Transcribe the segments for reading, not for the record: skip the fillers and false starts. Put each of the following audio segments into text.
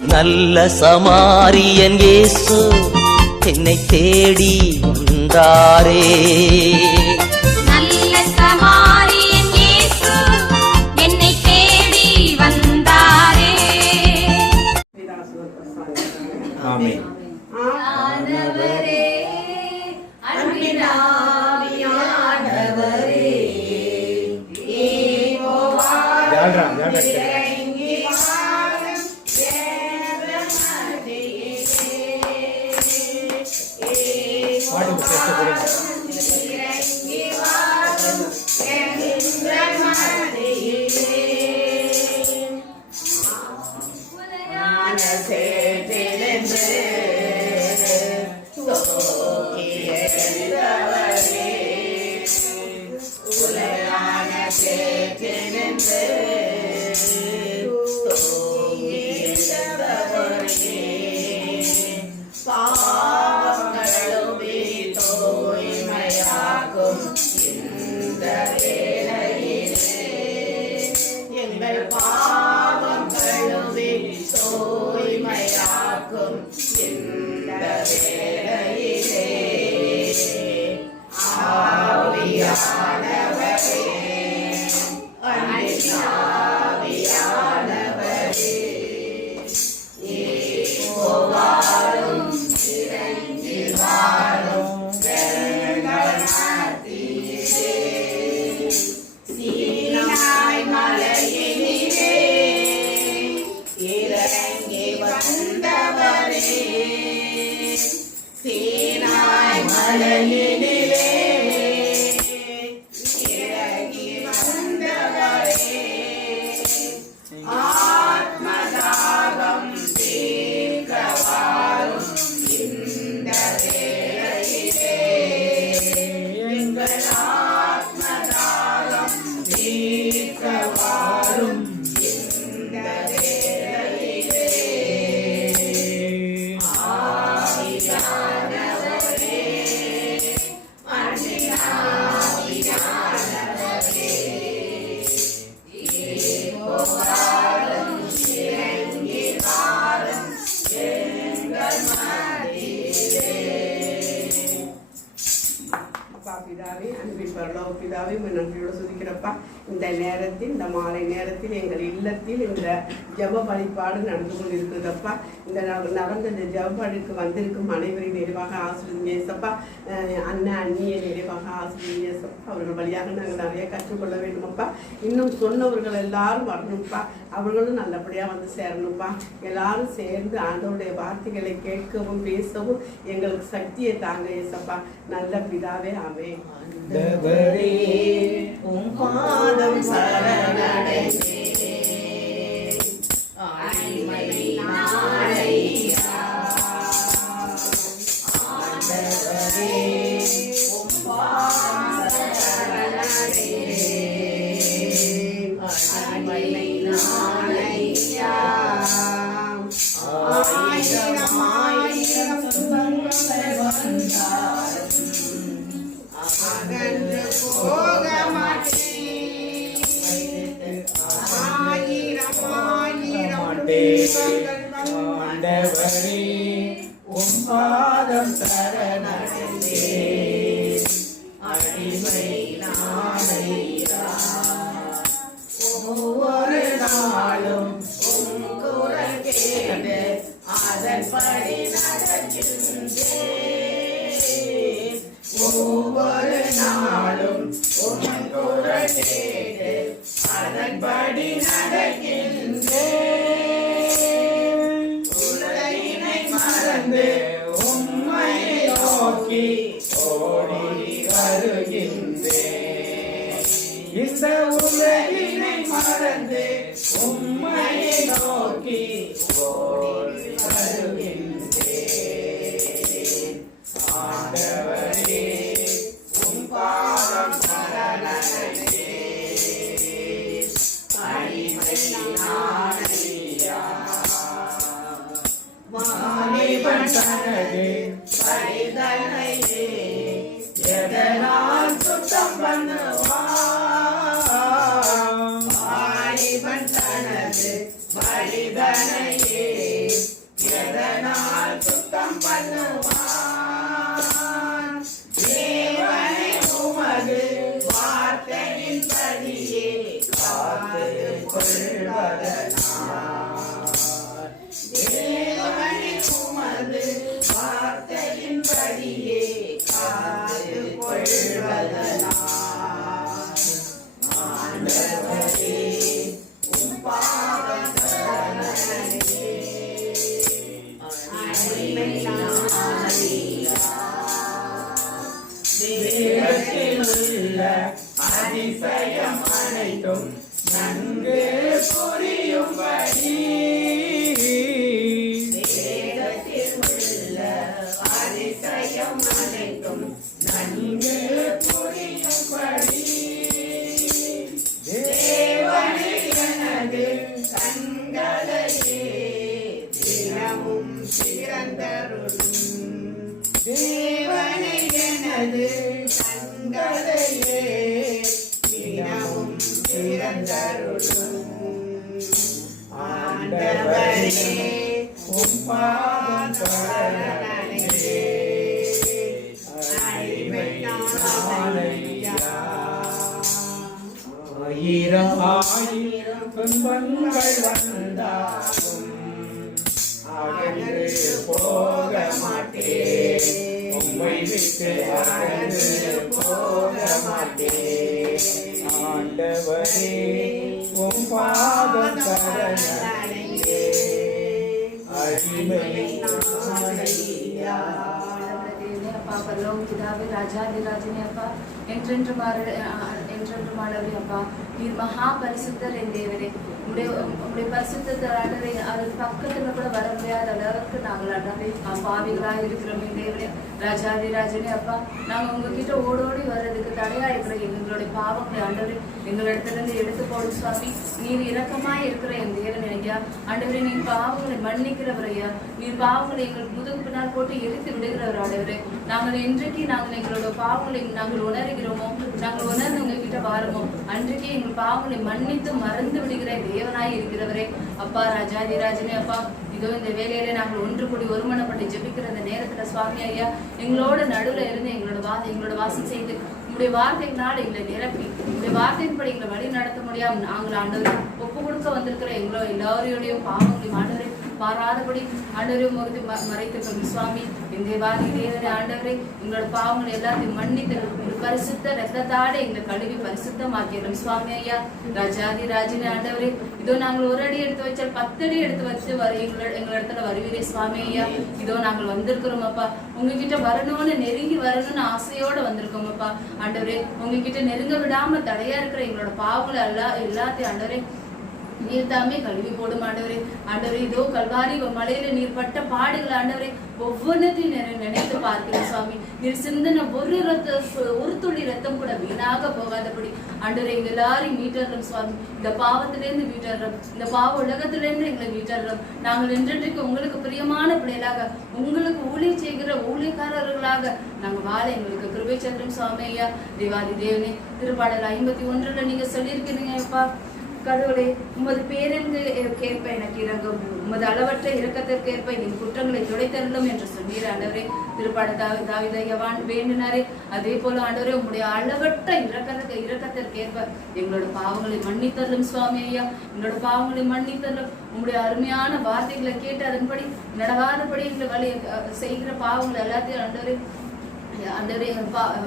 நல்ல சமாரியன் இயேசு என்னை தேடி வந்தாரே. நல்ல சமாரியன் இயேசு என்னை தேடி வந்தாரே. ஆமென். ஆண்டவரே, அன்பின் ஆவியானவரே, யெகோவா இறங்கி வாரும் தேவ மத்தியிலே. இறங்கி வாரும் என்ற மத்தியிலே. உதயான சேற்றிலிருந்து தூக்கி எடுத்தவரே, உலகான சேற்றிலிருந்து தூக்கி எடுத்தவரே, பாவங்களுமே தூய்மையாக்கும் இந்த வேளையிலே. எங்கள் பாவங்களுமே தூய்மையாக்கும் இந்த வேளையிலே. ஆவியானவரே, அன்பின் ஆவியானவரே, யெகோவாரும் இறங்கி வாரும் எங்கள் மத்தியிலே. சீனாய் மலையினிலே இறங்கி வந்தவரே, சீனாய் மலையினிலே இறங்கி வந்தவரே, ஆத்மதாகம் தீர்க்க வாரும் இந்த வேளையிலே. எங்கள் ஆத்மதாகம் தீர்க்க வாரும் இந்த வேளையிலே. ஆவியானவரே, அன்பின் ஆவியானவரே, யெகோவாரும் இறங்கி வாரும் எங்கள் மத்தியிலே. அப்பா பிதாவே, அன்பின் பரலோக பிதாவே, உம்மை நன்றியோடு துதிக்கிறப்பா. இந்த நேரத்தில், இந்த மாலை நேரத்தில் எங்கள் இல்லத்தில் இந்த ஜெப வழிபாடு நடந்து கொண்டிருக்கிறதப்பா. இந்த நடந்த இந்த ஜெப வழிக்கு வந்திருக்கும் அனைவரையும் நிறைவாக ஆசிரியங்க ஏசப்பா. அண்ணன் அண்ணியை நிறைவாக ஆசிரியங்க ஏசப்பா. அவர்கள் வழியாக நாங்கள் நிறைய கற்றுக்கொள்ள வேண்டுமப்பா. இன்னும் சொன்னவர்கள் எல்லாரும் வரணும்ப்பா. அவர்களும் நல்லபடியாக வந்து சேரணும்ப்பா. எல்லாரும் சேர்ந்து ஆண்டவருடைய வார்த்தைகளை கேட்கவும் பேசவும் எங்களுக்கு சக்தியை தாங்க ஏசப்பா. நல்ல பிதாவே, ஆமென். ஆண்டவரே, உம் பாதம் சரணடைந்தேன். அடிமை நாளையா. ஆண்டவரே, உம் பாதம் சரணடைந்தேன். அடிமை நாளையா. ஆயிரம் ஆயிரம் துன்பங்கள் வந்தாலும் அகன்று போக மாட்டேன். ஆயிரம் ஆயிரம் துன்பங்கள் ஆண்டவரே, உம் பாதம் சரணடைந்தேன். அடிமை நாளையா. ஒவ்வொரு நாளும் உம் குரல் கேட்டு அதன்படி நடக்கின்றேன். ஒவ்வொரு நாளும் உம் குரல் கேட்டு அதன்படி நடக்கின்றேன். உலகினை மறந்து உம்மை நோக்கி ஓடி வருகின்றேன். இந்த உலகினை மறந்து உம்மை நோக்கி ஓடி வருகின்றேன். ஆண்டவரே, உம் பாதம் சரணடைந்தேன். அடிமை நாளையா. வாலிபன் தனது வழிதனையே எதனால் சுத்தம் பண்ணுவான். வாலிபன் தனது வழிதனையே உம் பாதம் சரணடைந்தே அடிமை நானையா ஆயிரம் ஆயிரம் துன்பங்கள் வந்தாலும் அகன்று போக மாட்டேன் உம்மை விட்டு அகன்று போக மாட்டேன் ஆண்டவரே உம் பாதம் சரணடைந்தே அடிமை நானையா அப்பா பரலோக பிதாவே ராஜாதிராஜனே அப்பா என்றென்று மாறவே அப்பா நீர் மகா பரிசுத்தர் என் தேவரே உடைய பரிசுத்தரை அது பக்கத்துல கூட வர முடியாத அளவுக்கு நாங்கள் அண்ணாவே பாவிகளாக இருக்கிறோம் என் தேவரே ராஜாதிராஜனே அப்பா நாங்கள் உங்ககிட்ட ஓடோடி வர்றதுக்கு தடையா இருக்கிற எங்களுடைய பாவங்களை ஆண்டவரே எங்களிடத்திலிருந்து எடுத்து போடும் சுவாமி நீர் இரக்கமாய் இருக்கிற என் தேவன் ஐயா ஆண்டவரே நீர் பாவங்களை மன்னிக்கிறவர் ஐயா நீர் பாவங்களை எங்கள் முதுகு பின்னால் போட்டு எரித்து விடுகிறவர் ஆண்டவரே நாங்கள் என்றைக்கு நாங்கள் எங்களோட பாவங்களை நாங்கள் உணர்கிறோமோ நாங்கள் உணர்ந்து உங்ககிட்ட வாரமோ அன்றைக்கு எங்கள் பாவங்களை மன்னித்து மறந்து விடுகிற தேவனாய் இருக்கிறவரே அப்பா ராஜாதிராஜனே அப்பா இதோ இந்த வேலையில நாங்கள் ஒன்று கூடி ஒருமனப்பட்டு ஜெபிக்கிற அந்த நேரத்துல சுவாமி ஐயா எங்களோட நடுவுல இருந்து எங்களோட வாசம் செய்து உங்களுடைய வார்த்தைகளால் எங்களை நிரப்பி உங்களுடைய வார்த்தையின்படி எங்களை வழி நடத்த முடியாம நாங்கள் ஆண்டவரை ஒப்பு கொடுக்க வந்திருக்கிற எல்லாரையோடைய பாவங்களையும் ஆண்டவரை பாராதபடி ஆண்டவரையும் முகத்தை மறைத்திருக்கோம் சுவாமி இந்த வாரி தேவனை ஆண்டவரை எங்களோட பாவங்களை எல்லாத்தையும் மன்னித்து பரிசுத்த ரத்தத்தாட எங்களை கழுவி பரிசுத்தமாக்கிறோம் சுவாமி ஐயா ராஜாதிராஜினே ஆண்டவரே இதோ நாங்கள் ஒரு அடி எடுத்து வச்சால் 10 அடி எடுத்து வச்சு எங்க இடத்துல வருவீரே சுவாமி ஐயா இதோ நாங்கள் வந்திருக்கிறோம் அப்பா உங்ககிட்ட வரணும்னு நெருங்கி வரணும்னு ஆசையோட வந்திருக்கோம் அப்பா ஆண்டவரே உங்ககிட்ட நெருங்க விடாம தடையா இருக்கிற எங்களோட பாவங்களை எல்லாத்தையும் ஆண்டவரே நீர் தாமே கழுவி போடும் ஆண்டவரே இதோ கல்வாரி மலையில நீர் பட்ட பாடுகள் ஆண்டவரே ஒவ்வொன்றத்தையும் நினைத்து பார்க்கிறேன் சுவாமி நீர் சிந்தன ஒரு துளி ரத்தம் கூட வீணாக போகாதபடி ஆண்டவரே எங்க எல்லாரையும் மீட்டர்றோம் சுவாமி இந்த பாவத்திலிருந்து மீட்டர்றோம் இந்த பாவ உலகத்திலிருந்து எங்களை மீட்டர்றோம் நாங்கள் இன்றைக்கு உங்களுக்கு பிரியமான பிள்ளைகளாக உங்களுக்கு ஊழிய செய்கிற ஊழியக்காரர்களாக நாங்கள் வாழ எங்களுக்கு கிருபை சந்திரம் சுவாமி ஐயா தேவாதி தேவனே திருப்பாடல் 51 நீங்க சொல்லியிருக்கிறீங்கப்பா கடவுளே உமது பேரன்புக்கேற்ப எனக்கு இறங்கும் உமது அளவற்ற இரக்கத்திற்கேற்ப என் குற்றங்களை துடைத்தருளும் என்று சொன்னீர் ஆண்டவரே திருப்பாட தாவீதையவான் வேண்டினாரே அதே போல ஆண்டவரே உங்களுடைய அளவற்ற இரக்கத்திற்கேற்ப எங்களோட பாவங்களை மன்னித்தருளும் சுவாமி ஐயா எங்களோட பாவங்களை மன்னித்தருளும் உங்களுடைய அருமையான வார்த்தைகளை கேட்டு அதன்படி நடவாதபடி எங்களை வழி செய்கிற பாவங்களை எல்லாத்தையும் ஆண்டவரே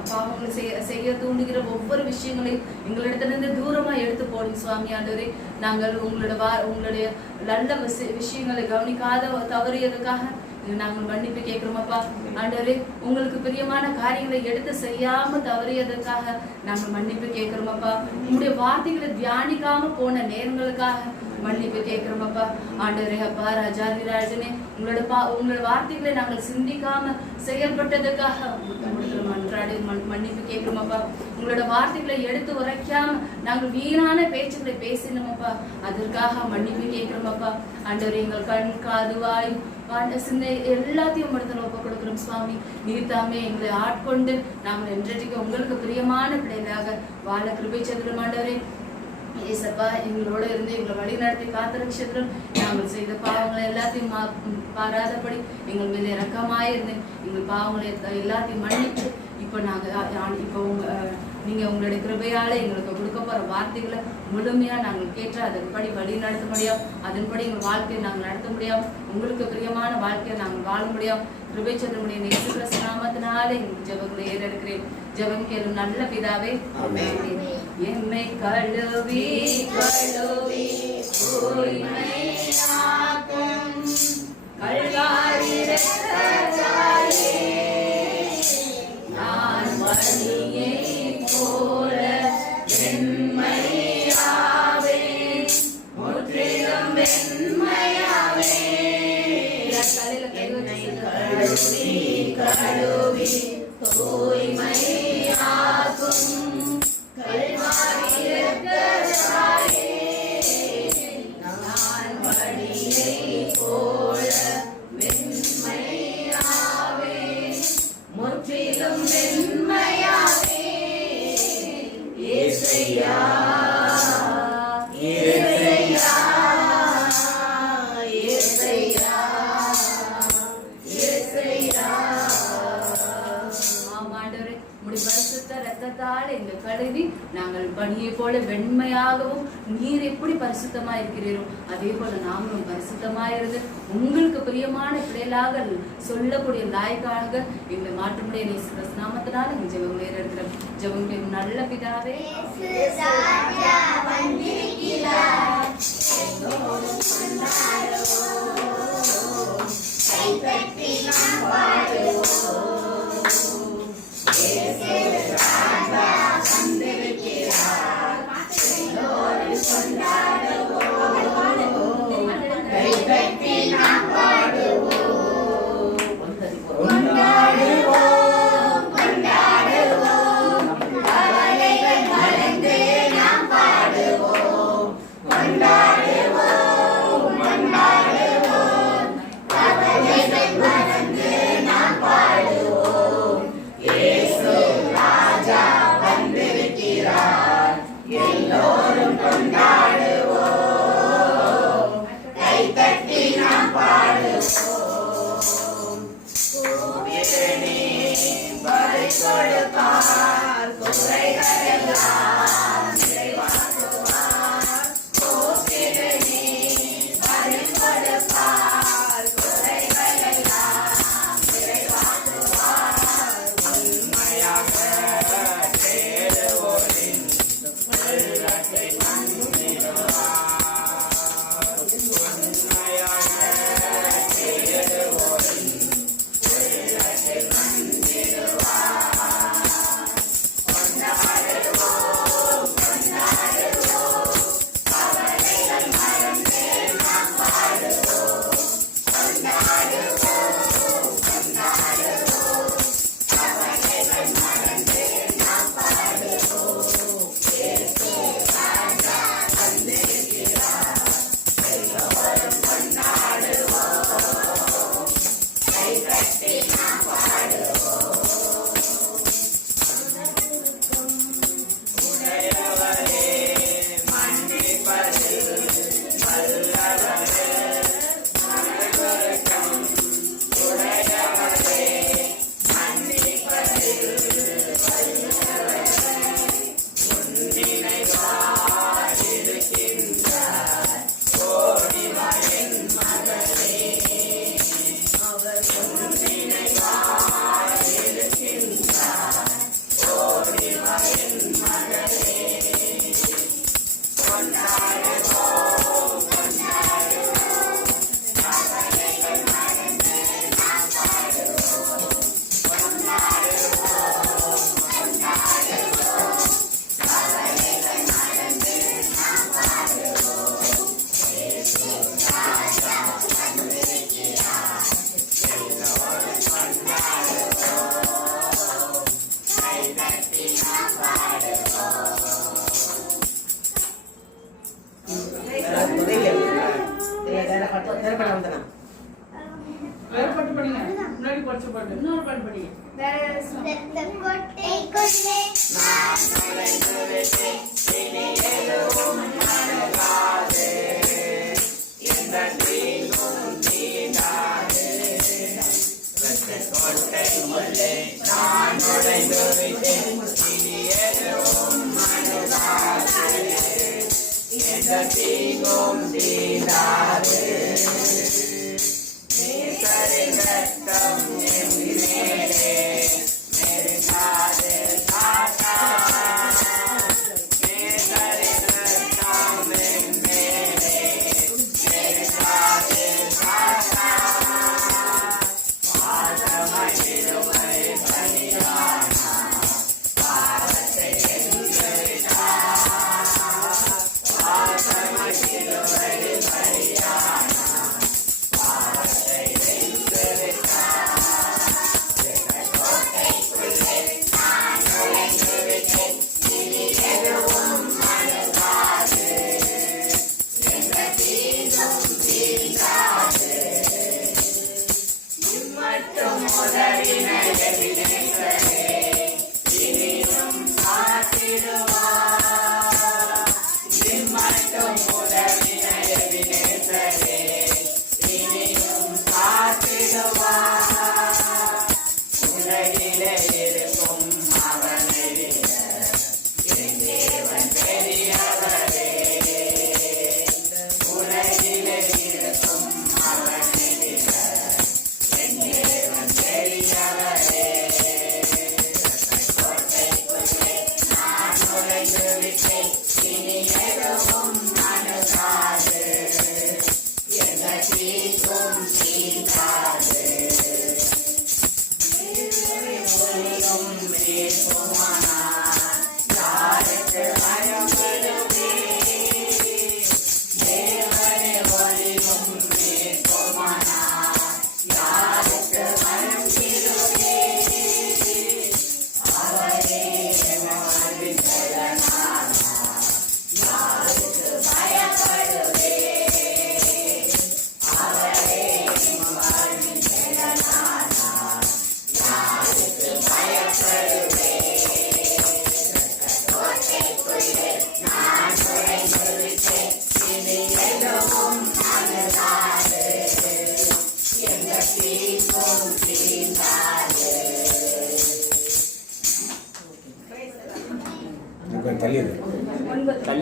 பாவங்களை செய்ய தூண்டுகிற ஒவ்வொரு விஷயங்களையும் எங்களிடத்திலிருந்து தூரமா எடுத்து போடும் சுவாமி ஆண்டவரே நாங்கள் உங்களுடைய நல்ல விஷயங்களை கவனிக்காத தவறியதுக்காக நாங்கள் மன்னிப்பு கேட்கிறோமப்பா ஆண்டவரே உங்களுக்கு பிரியமான காரியங்களை எடுத்து செய்யாம தவறியதற்காக நாங்கள் மன்னிப்பு கேட்கிறோமப்பா உங்களுடைய வார்த்தைகளை தியானிக்காம போன நேரங்களுக்காக மன்னிப்பு கேட்கிறோமப்பா ஆண்டவரே அப்பா ராஜாதிராஜனே உங்களோட வார்த்தைகளை நாங்கள் சிந்திக்காம செயல்பட்டதுக்காக மன்றாடி மன்னிப்பு கேட்கிறோமப்பா உங்களோட வார்த்தைகளை எடுத்து உரைக்காம நாங்கள் வீணான பேச்சுக்களை பேசினோமப்பா அதற்காக மன்னிப்பு கேட்கிறோமப்பா ஆண்டவரே எங்கள் கண் காது வாய் சிந்தை எல்லாத்தையும் இடத்துல ஒப்பு கொடுக்கிறோம் சுவாமி நீர் தாமே எங்களை ஆட்கொண்டு நாங்கள் என்றைக்கு உங்களுக்கு பிரியமான பிள்ளைகளாக வாழ கிருபை சந்திரம் ஆண்டவரே ஏசப்பா எங்களோட இருந்து எங்களை வழி நடத்தி காத்திருக்கிறோம் நாங்கள் செய்த பாவங்களை எல்லாத்தையும் பாராதபடி எங்கள் மீது இரக்கமாயிருந்து எங்கள் பாவங்களை எல்லாத்தையும் மன்னிச்சு இப்போ நீங்க உங்களுடைய கிருபையால எங்களுக்கு கொடுக்க போற வார்த்தைகளை முழுமையா நாங்கள் கேட்டு அதன்படி வழி நடத்த முடியும் அதன்படி எங்கள் வாழ்க்கையை நாங்கள் நடத்த முடியும் உங்களுக்கு பிரியமான வாழ்க்கையை நாங்கள் வாழ முடியும் கிருபை சந்திரமுடைய இயேசு கிறிஸ்து நாமத்தினால எங்களுக்கு ஜெபங்களை ஏறெடுக்கிறேன் ஜெபம் கேளும் நல்ல பிதாவே எம்மை கழுவி கழுவி கல்வாரி ரத்தத்தாலே நான் மணியை போல வெண்மையாவே முற்றிலும் வெண்மையாவே கழுவி கழுவி தூய்மையாக்கும் கல்வாரி ரத்தத்தாலே நான் மணியை போல வெண்மையாவே முற்றிலும் வெண்மையாவே இயேசுயா இயேசுயா இயேசுயா நாங்கள் பனியை போல வெண்மையாகவும் நீர் எப்படி பரிசுத்தமா இருக்கிறீரோ அதே போல நாங்களும் பரிசுத்தமாயிருந்து உங்களுக்கு பிரியமான பிள்ளைகளாக சொல்லக்கூடிய லாய்க்காக எங்களை மாற்றமுடைய நேச நாமத்தினால இந்த ஜெபம் நேர ஜெபம் நல்ல பிதாவே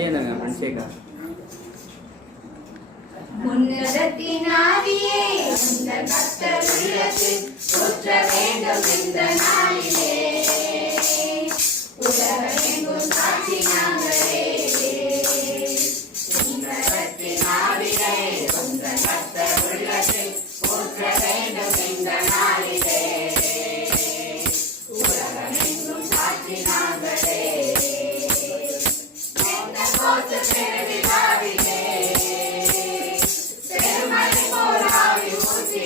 கல்யாணம் மனுஷேக்கா உன்னதத்தினாவியே அந்த கர்த்தர் உள்ளத்தில் ஊற்ற வேண்டும் இந்த நாளிலே உலகெங்கும் சாட்சி நாங்களே உன்னதத்தினாவியே அந்த கர்த்தர் உள்ளத்தில் ஊற்ற வேண்டும் இந்த நாளிலே உலகெங்கும் சாட்சி நாங்களே பெருமழை போலாவி ஊற்றி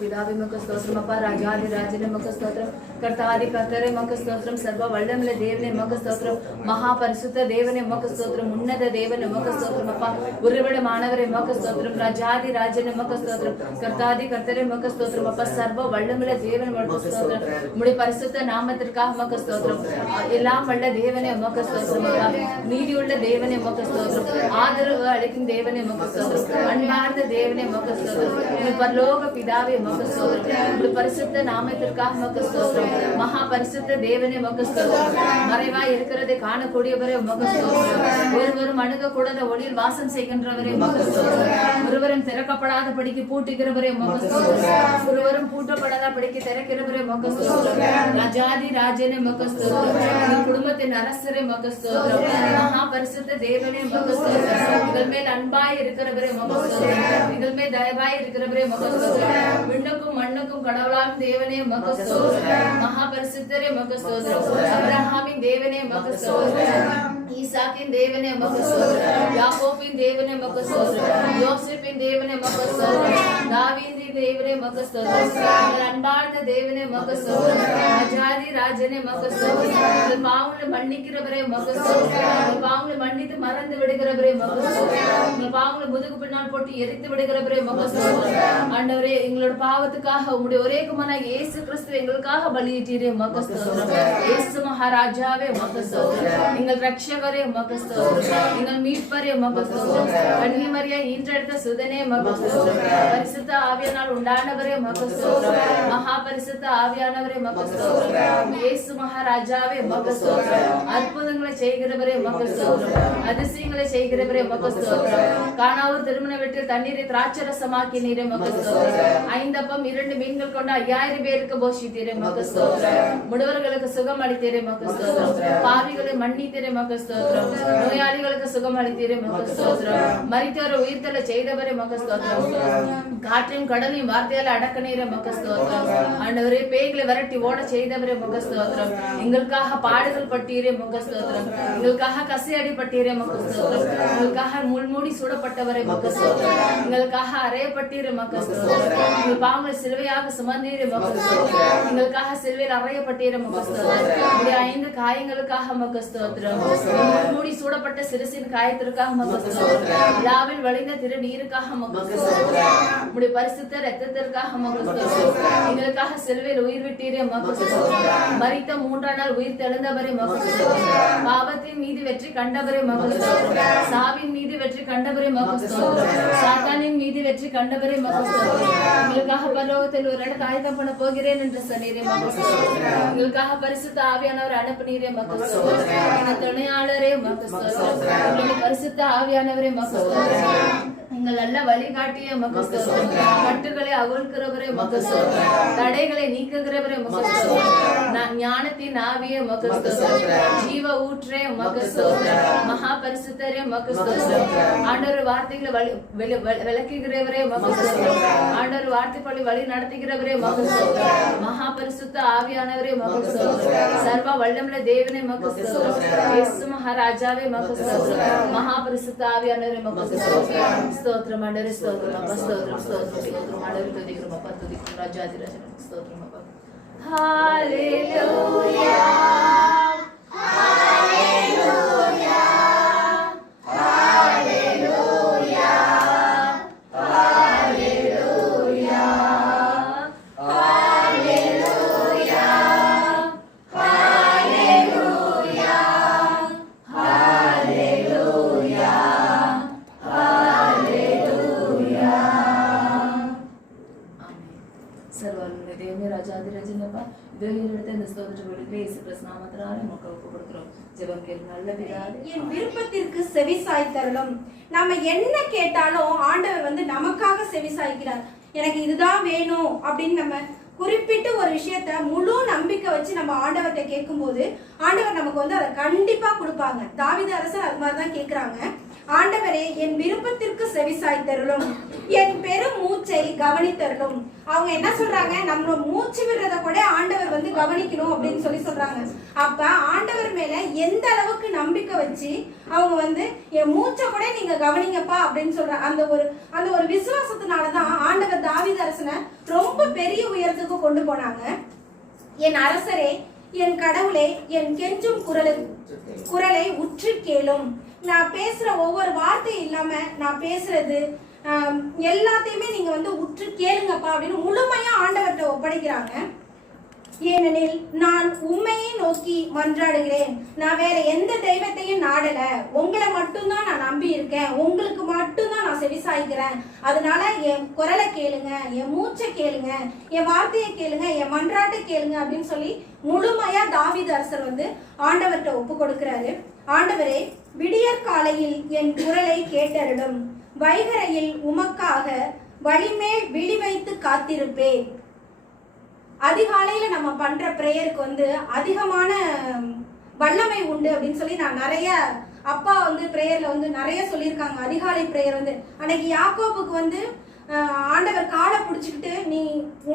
పితావే మక స్తోత్రం అప్ప రాజాది రాజనే మక స్తోత్రం కర్తాది కర్తరే మక స్తోత్రం సర్వ వల్లముల దేవునే మక స్తోత్రం మహాపరిశుద్ధ దేవునే మక స్తోత్రం ఉన్నత దేవునే మక స్తోత్రం அப்பா உருவட மாணவரே மக ஸ்தோத்திரம் ராஜாதி ராஜனே மக ஸ்தோத்திரம் கர்த்தாதி கர்த்தரே மக ஸ்தோத்திரம் அப்பா சர்வ வல்லமுள்ள தேவன் மக ஸ்தோத்திரம் உம்முடைய பரிசுத்த நாமத்திற்காக மக ஸ்தோத்திரம் எல்லாம் வல்ல தேவனே மக ஸ்தோத்திரம் அப்பா நீதியுள்ள தேவனே மக ஸ்தோத்திரம் ஆதரவு அளிக்கும் தேவனே மக ஸ்தோத்திரம் அன்பார்ந்த தேவனே மக ஸ்தோத்திரம் உம்முடைய பரலோக பிதாவே மக ஸ்தோத்திரம் உம்முடைய பரிசுத்த நாமத்திற்காக மக ஸ்தோத்திரம் மகா பரிசுத்த தேவனே மக ஸ்தோத்திரம் மறைவாய் இருக்கிறதை காணக்கூடியவரே மக ஸ்தோத்திரம் ஒருவரும் அணுக கூடாத ஒளியில் வாசம் செய்கின்றவரே மக ஸ்தோத்திரம் ஒருவரும் திறக்கப்படாத படிக்கு பூட்டுகிறவரே மக ஸ்தோத்திரம் ஒருவரும் பூட்டப்படாத படிக்கு திறக்கிறவரே மக ஸ்தோத்திரம் ராஜாதி ராஜனே மக ஸ்தோத்திரம் குடும்பத்தின் அரசரே மக ஸ்தோத்திரம் மகா பரிசுத்த தேவனே மக ஸ்தோத்திரம் இதன் மேல் அன்பாய் இருக்கிறவரே மக ஸ்தோத்திரம் இதன் மேல் தயவாய் இருக்கிறவரே மக ஸ்தோத்திரம் விண்ணுக்கும் மண்ணுக்கும் கடவுளாம் தேவனே மக ஸ்தோத்திரம் மகா பரிசுத்தரே மக ஸ்தோத்திரம் அப்ரஹாமின் தேவனே மக ஸ்தோத்திரம் ஈசாக்கின் தேவனே மக ஸ்தோத்திரம் யாக்கோபின் தேவனே மக ஸ்தோத்திரம் யோசேப்பின் தேவனே மக ஸ்தோத்திரம் தாவீதின் தேவனே மக ஸ்தோத்திரம் அன்பார்ந்த தேவனே மக ஸ்தோத்திரம் ராஜாதி ராஜனே மக ஸ்தோத்திரம் பாவங்களை மன்னிக்கிறவரே மக ஸ்தோத்திரம் பாவங்களை மன்னித்து மறந்து விடுகிறவரே மக ஸ்தோத்திரம் பாவங்களை முதுகு பின்னால் போட்டு எரித்து விடுகிறவரே மக ஸ்தோத்திரம் ஆண்டவரே எங்களோட பாவத்துக்காக உம்முடைய ஒரே குமாரனாகிய இயேசு கிறிஸ்து எங்களுக்காக பலியிட்டீரே மக ஸ்தோத்திரம் இயேசு மகாராஜாவே மக ஸ்தோத்திரம் எங்கள் ரட்சகரே மக ஸ்தோத்திரம் எங்கள் மீட்பரே மக ஸ்தோத்திரம் கன்னிமரியா ஈன்றெடுத்த சுதனே மக ஸ்தோத்திரம் பரிசுத்த ஆவியானால் உண்டானவரே மக ஸ்தோத்திரம் மகா பரிசுத்த ஆவியானவரே மக ஸ்தோத்திரம் இயேசு மகாராஜாவே மக ஸ்தோத்திரம் அற்புதங்களை செய்கிறவரே மக ஸ்தோத்திரம் அதிசயங்களை செய்கிறவரே மக ஸ்தோத்திரம் கானாவூர் திருமண வீட்டில் தண்ணீரை திராட்சரசமாக்கி நீரே மக ஸ்தோத்திரம் 5 அப்பம் 2 மீன்கள் கொண்டு 5000 பேருக்கு போஷித்தீரே மக ஸ்தோத்திரம் முடவர்களுக்கு சுகம் அளித்தீரே மக ஸ்தோத்திரம் பாவிகளை மன்னித்தீரே மக ஸ்தோத்திரம் நோயாளிகளுக்கு சுகம் அளித்தீரே மக ஸ்தோத்திரம் மரித்தோரை உயிர்த்தெழ செய்தவரே மக ஸ்தோத்திரம் காற்றையும் கடலையும் வார்த்தையால அடக்க நீரே மக ஸ்தோத்திரம் ஆண்டவரே பேய்களை விரட்டி ஓட செய்தவரே மக ஸ்தோத்திரம் எங்களுக்காக பாடுகள் பட்டீரே மக ஸ்தோத்திரம் எங்களுக்காக கசையடி பட்டீரே மக ஸ்தோத்திரம் எங்களுக்காக முள்மூடி சூடப்பட்ட அறையப்பட்டவரை மக்கு ஸ்தோத்திரம். எங்களுக்காக அறையப்பட்டீர் மக்கு ஸ்தோத்திரம். எங்கள் பாவங்களை சிலுவையாக சுமந்தீர் மக்கு ஸ்தோத்திரம். எங்களுக்காக சிலுவையில் அறையப்பட்டீர் மக்கு ஸ்தோத்திரம். உடைய 5 காயங்களுக்காக மக்கு ஸ்தோத்திரம். மூடி சூடப்பட்ட சிறுசின் காயத்திற்காக மக்கு ஸ்தோத்திரம். விழாவில் வழிந்த திரு நீருக்காக மக்கு ஸ்தோத்திரம். உடைய பரிசுத்த ரத்தத்திற்காக மக்கு ஸ்தோத்திரம். எங்களுக்காக சிலுவையில் உயிர் விட்டீரே மக்கு ஸ்தோத்திரம். மரித்த 3ஆம் நாள் உயிர் தெழுந்தவரே மக்கு ஸ்தோத்திரம். பாவத்தின் மீது வெற்றி கண்டவரே மக்கு ஸ்தோத்திரம். சாவின் மீது வெற்றி கண்டவரே மக்கு ஸ்தோத்திரம். சாத்தானின் மீது வெற்றி கண்டவரே மக்கு ஸ்தோத்திரம். எங்களுக்காக பரலோகத்தில் ஒரு இடத்தை ஆயத்தம் பண்ண போகிறேன் என்று சொன்னீரே மக்கு ஸ்தோத்திரம். எங்களுக்காக பரிசுத்த ஆவியானவர் அனுப்பினீரே மக்கு ஸ்தோத்திரம். எங்கள் துணையாளரே மக்கு ஸ்தோத்திரம். எங்களுடைய பரிசுத்த ஆவியானவரே மக்கு ஸ்தோத்திரம். எங்கள் நல்ல வழிகாட்டிய மக்கு ஸ்தோத்திரம். கட்டுகளை அகழ்கிறவரே மக்கு ஸ்தோத்திரம். தடைகளை நீக்குகிறவரே மக்கு ஸ்தோத்திரம். ஞானத்தின் ஆவியே மக்கு ஸ்தோத்திரம். ஜீவ ஊற்றே மக்கு ஸ்தோத்திரம். மகா பரிசுத்தரே மக்கு ஸ்தோத்திரம். ஆண்டவர் வார்த்தைகளை விளக்குகிறவரே மக்கு ஸ்தோத்திரம். ஆண்டவர் வார்த்தைப்படி வழி நடத்துகிறவரே மக்கு ஸ்தோத்திரம். மகா பரிசுத்த ஆவியானவரே மக்கு ஸ்தோத்திரம். சர்வ வல்லமுள்ள தேவனே மக்கு ஸ்தோத்திரம். இயேசு மகாராஜாவே மக்கு ஸ்தோத்திரம். மகா பரிசுத்த ஆவியானவரே மக்கு ஸ்தோத்திரம். ஸ்தோத்திரம் ஆண்டவரே ஸ்தோத்திரம் அப்பா ஸ்தோத்திரம் ஸ்தோத்திரம் ஸ்தோத்திரம் ஆண்டவரே துதிக்கிறோம் அப்பா துதிக்கிறோம் ராஜாதிராஜனுக்கு ஸ்தோத்திரம் அப்பா. ஹalleluya ஹalleluya ஹalleluya ஹalleluya ஹalleluya ஹalleluya ஹalleluya சர்வவல்லமை தேவனே ராஜாதிராஜனப்பா தேவனிடத்தை இந்த ஸ்தோத்திர வேளையிலே இயேசு கிறிஸ்து நாமத்தினாலே நமக்கு ஒப்புக்கொடுக்கிறோம். ஜெபம் கேளுங்க நல்ல பிதாவே. என் விருப்பத்திற்கு செவிசாய் தரலும். நாம என்ன கேட்டாலும் ஆண்டவர் நமக்காக செவிசாய்க்கிறார். எனக்கு இதுதான் வேணும் அப்படின்னு நம்ம குறிப்பிட்டு ஒரு விஷயத்த முழு நம்பிக்கை வச்சு நம்ம ஆண்டவர்கிட்ட கேட்கும் போது ஆண்டவர் நமக்கு அதை கண்டிப்பா கொடுப்பாங்க. தாவீது அரசர் அது மாதிரிதான் கேட்கிறாங்க. ஆண்டவரே என் விருப்பத்திற்கு செவிசாய் தருளும், என் பெரும் மூச்சை கவனித்தருளும். அவங்க என்ன சொல்றாங்க, நம்ம மூச்சு விடுறத கூட ஆண்டவர் கவனிக்கணும் அப்படின்னு சொல்றாங்க. அப்ப ஆண்டவர் மேல எந்த அளவுக்கு நம்பிக்கை வச்சு அவங்க என் மூச்சை கூட நீங்க கவனிங்கப்பா அப்படின்னு சொல்றாங்க. அந்த ஒரு விசுவாசத்தினாலதான் ஆண்டவர் தாவீது அரசனை ரொம்ப பெரிய உயரத்துக்கு கொண்டு போனாங்க. என் அரசரே என் கடவுளே என் கெஞ்சும் குரலை உற்று கேளும். நான் பேசுற ஒவ்வொரு வார்த்தை இல்லாம நான் பேசுறது எல்லாத்தையுமே நீங்க உற்று கேளுங்கப்பா அப்படின்னு முழுமையா ஆண்டவர்கிட்ட ஒப்படைக்கிறாங்க. ஏனெனில் நான் உண்மையை நோக்கி மன்றாடுகிறேன். நான் வேற எந்த தெய்வத்தையும் நாடல, உங்களை மட்டும்தான் நான் நம்பி இருக்கேன், உங்களுக்கு மட்டும்தான் நான் செவிசாய்க்கிறேன். அதனால என் குரலை கேளுங்க, என் மூச்சை கேளுங்க, என் வார்த்தையை கேளுங்க, என் மன்றாட்டை கேளுங்க அப்படின்னு சொல்லி முழுமையா தாவீது அரசர் ஆண்டவர்கிட்ட ஒப்பு கொடுக்கிறாரு. ஆண்டவரே விடியற் காலையில் என் குரலை கேட்டருளும், வைகரையில் உமக்காக வழிமேல் விழி வைத்து காத்திருப்பேன். அதிகாலையில நம்ம பண்ற பிரேயருக்கு அதிகமான வல்லமை உண்டு அப்படின்னு சொல்லி நான் நிறைய அப்பா பிரேயர்ல நிறைய சொல்லியிருக்காங்க. அதிகாலை பிரேயர் அன்னைக்கு யாக்கோபுக்கு ஆண்டவர் காலை பிடிச்சுக்கிட்டு நீ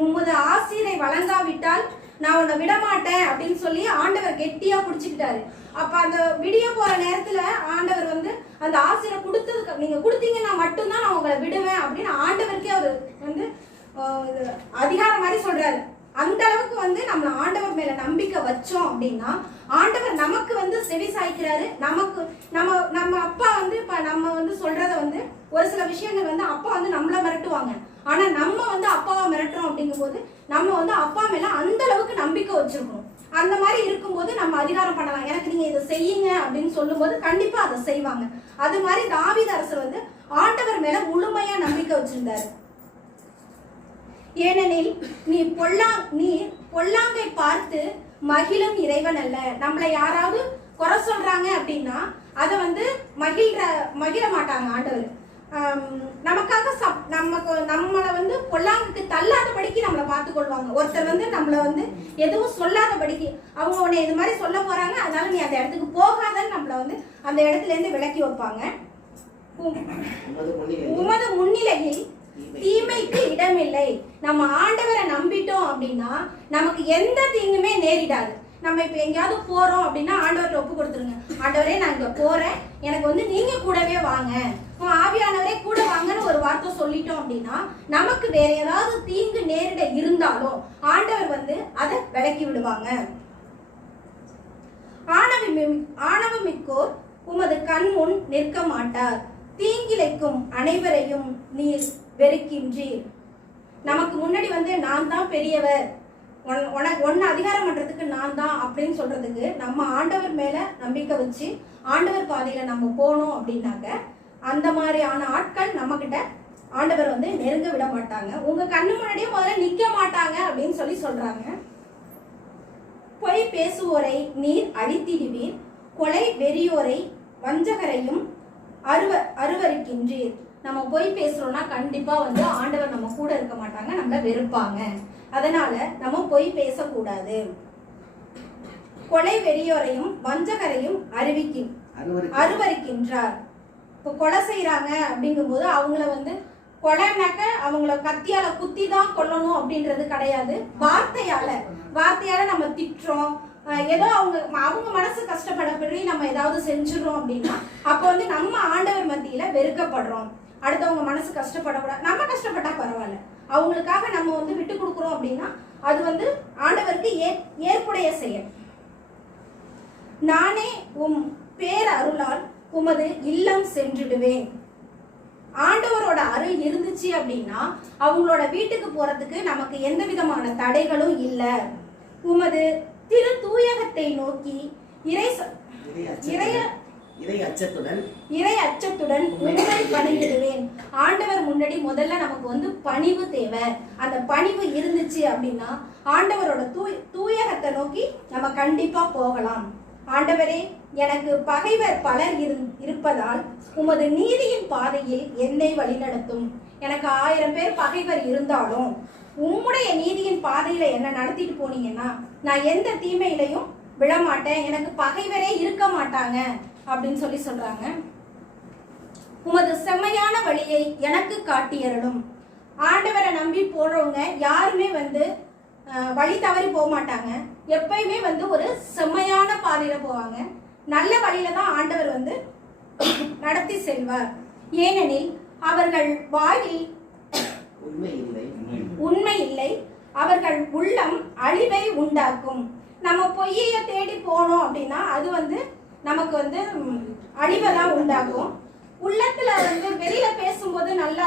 உமது ஆசீரை வழங்காவிட்டால் நான் உன்னை விடமாட்டேன் அப்படின்னு சொல்லி ஆண்டவர் கெட்டியா பிடிச்சுக்கிட்டாரு. அப்ப அந்த விடிய போற நேரத்துல ஆண்டவர் அந்த ஆசீரை கொடுத்ததுக்கு நீங்க கொடுத்தீங்கன்னா மட்டும்தான் நான் உங்களை விடுவேன் அப்படின்னு ஆண்டவருக்கே அவரு அதிகாரம் மாதிரி சொல்றாரு. அந்த அளவுக்கு நம்ம ஆண்டவர் மேல நம்பிக்கை வச்சோம் அப்படின்னா ஆண்டவர் நமக்கு செவி சாய்க்கிறாரு. நமக்கு நம்ம அப்பா இப்ப நம்ம சொல்றத ஒரு சில விஷயங்கள் அப்பா நம்மள மிரட்டுவாங்க. ஆனா நம்ம அப்பாவை மிரட்டுறோம் அப்படிங்கும் போது நம்ம அப்பா மேல அந்த அளவுக்கு நம்பிக்கை வச்சிருக்கணும். அந்த மாதிரி இருக்கும்போது நம்ம அதிகாரம் பண்ணலாம். எனக்கு நீங்க இதை செய்யுங்க அப்படின்னு சொல்லும் போது கண்டிப்பா அதை செய்வாங்க. அது மாதிரி தாவீது அரசர் ஆண்டவர் மேல முழுமையா நம்பிக்கை வச்சிருந்தாரு. ஏனெனில் நீ பொல்லாங்கை பார்த்து மகிழும் இறைவன் அல்ல. நம்மளை யாராவது குறை சொல்றாங்க அப்படின்னா அதை மகிழ மாட்டாங்க ஆண்டவர். நமக்காக நம்மளை பொல்லாங்குக்கு தள்ளாதபடிக்கு நம்மளை பார்த்து கொள்வாங்க. ஒருத்தர் நம்மளை எதுவும் சொல்லாதபடிக்கு அவங்க உன்னை இது மாதிரி சொல்ல போறாங்க, அதனால நீ அந்த இடத்துக்கு போகாதன்னு நம்மளை அந்த இடத்துல இருந்து விலக்கி வைப்பாங்க. உமது முன்னிலையில் தீமைக்கு இடமில்லை. நம்ம ஆண்டவரை நம்பிட்டோம் அப்படின்னா நமக்கு எந்த தீங்குமே நேரிடாது. நம்ம இப்ப எங்கேயாவது போறோம் அப்படின்னா ஆண்டவர்கிட்ட ஒப்பு கொடுத்துருங்க. ஆண்டவரே நான் இங்க போறேன், எனக்கு நீங்க கூடவே வாங்க, ஆவியானவர் ஆவியானவரே கூட வாங்கன்னு ஒரு வார்த்தை சொல்லிட்டோம் அப்படின்னா நமக்கு வேற ஏதாவது தீங்கு நேரிட இருந்தாலும் ஆண்டவர் வந்து அதை விலக்கி விடுவாங்க. ஆணவமிக்கோர் உமது கண் முன் நிற்க மாட்டார், தீங்கிழைக்கும் அனைவரையும் நீர் வெறுக்கின்றீர். நமக்கு முன்னாடி வந்து நான் தான் பெரியவர், உன்னை அதிகாரம் பண்றதுக்கு நான் தான் அப்படின்னு சொல்றதுக்கு நம்ம ஆண்டவர் மேல நம்பிக்கை வச்சு ஆண்டவர் பாதையில நம்ம போனோம் அப்படின்னாக்க அந்த மாதிரியான ஆட்கள் நம்ம கிட்ட ஆண்டவர் வந்து நெருங்க விட மாட்டாங்க. உங்க கண்ணு முன்னாடியே முதல்ல நிக்க மாட்டாங்க அப்படின்னு சொல்லி சொல்றாங்க. பொய் பேசுவோரை நீர் அழித்திடுவீர், கொலை வெறியோரை வஞ்சகரையும் அருவருக்கின்றீர். நம்ம பொய் பேசுறோம்னா கண்டிப்பா வந்து ஆண்டவர் நம்ம கூட இருக்க மாட்டாங்க, நம்மள வெறுப்பாங்க. அதனால நம்ம பொய் பேசக்கூடாது. கொலை வெறியோரையும் வஞ்சகரையும் அருவருக்கின்றார். இப்போ கொலை செய்யறாங்க அப்படிங்கும் போது அவங்கள வந்து கொலைனாக்க அவங்கள கத்தியால குத்தி தான் கொல்லணும் அப்படின்றது கிடையாது. வார்த்தையால நம்ம திட்டுறோம், ஏதோ அவங்க மனசு கஷ்டப்படப்படி நம்ம ஏதாவது செஞ்சிடறோம் அப்படின்னா அப்போ வந்து நம்ம ஆண்டவர் மத்தியில வெறுக்கப்படுறோம். அடுத்தவங்க மனசு கஷ்டப்படக்கூடாது, நம்ம கஷ்டப்பட்டா பரவாயில்ல, அவங்களுக்காக நம்ம வந்து விட்டு கொடுக்குறோம் அப்படின்னா அது வந்து ஆண்டவருக்கு ஏற்புடைய செயல். நானே உம் பேர் அருளால் உமது இல்லம் சென்றுடுவேன். ஆண்டவரோட அருள் இருந்துச்சு அப்படின்னா அவங்களோட வீட்டுக்கு போறதுக்கு நமக்கு எந்த விதமான தடைகளும் இல்லை. உமது திரு தூயகத்தை நோக்கி இறை அச்சத்துடன் உங்களை பணியிடுவேன். ஆண்டவர் முன்னாடி முதல்ல நமக்கு வந்து பணிவு தேவை. அந்த பணிவு இருந்துச்சு அப்படின்னா ஆண்டவரோட தூயகத்தை நோக்கி நம்ம கண்டிப்பா போகலாம். ஆண்டவரே, எனக்கு பகைவர் பலர் இருப்பதால் உமது நீதியின் பாதையில் என்னை வழிநடத்தும். எனக்கு 1000 பேர் பகைவர் இருந்தாலும் உம்முடைய நீதியின் பாதையில என்ன நடத்திட்டு போனீங்கன்னா நான் எந்த தீமையிலையும் விழமாட்டேன், எனக்கு பகைவரே இருக்க மாட்டாங்க அப்படின்னு சொல்லி சொல்றாங்க. உமது செம்மையான வழியை எனக்கு காட்டியறலும். ஆண்டவரை நம்பி போறவங்க யாருமே வந்து வழி தவறி போக மாட்டாங்க. எப்பயுமே வந்து ஒரு செம்மையான பாதையில போவாங்க. நல்ல வழியில தான் ஆண்டவர் வந்து நடத்தி செல்வார். ஏனெனில் அவர்கள் வாயில் உண்மை இல்லை, அவர்கள் உள்ளம் அழிவை உண்டாக்கும். நம்ம பொய்ய தேடி போனோம் அப்படின்னா அது வந்து நமக்கு வந்து அழிவை தான் உண்டாக்கும். உள்ளத்துல வந்து வெளியில பேசும்போது நல்லா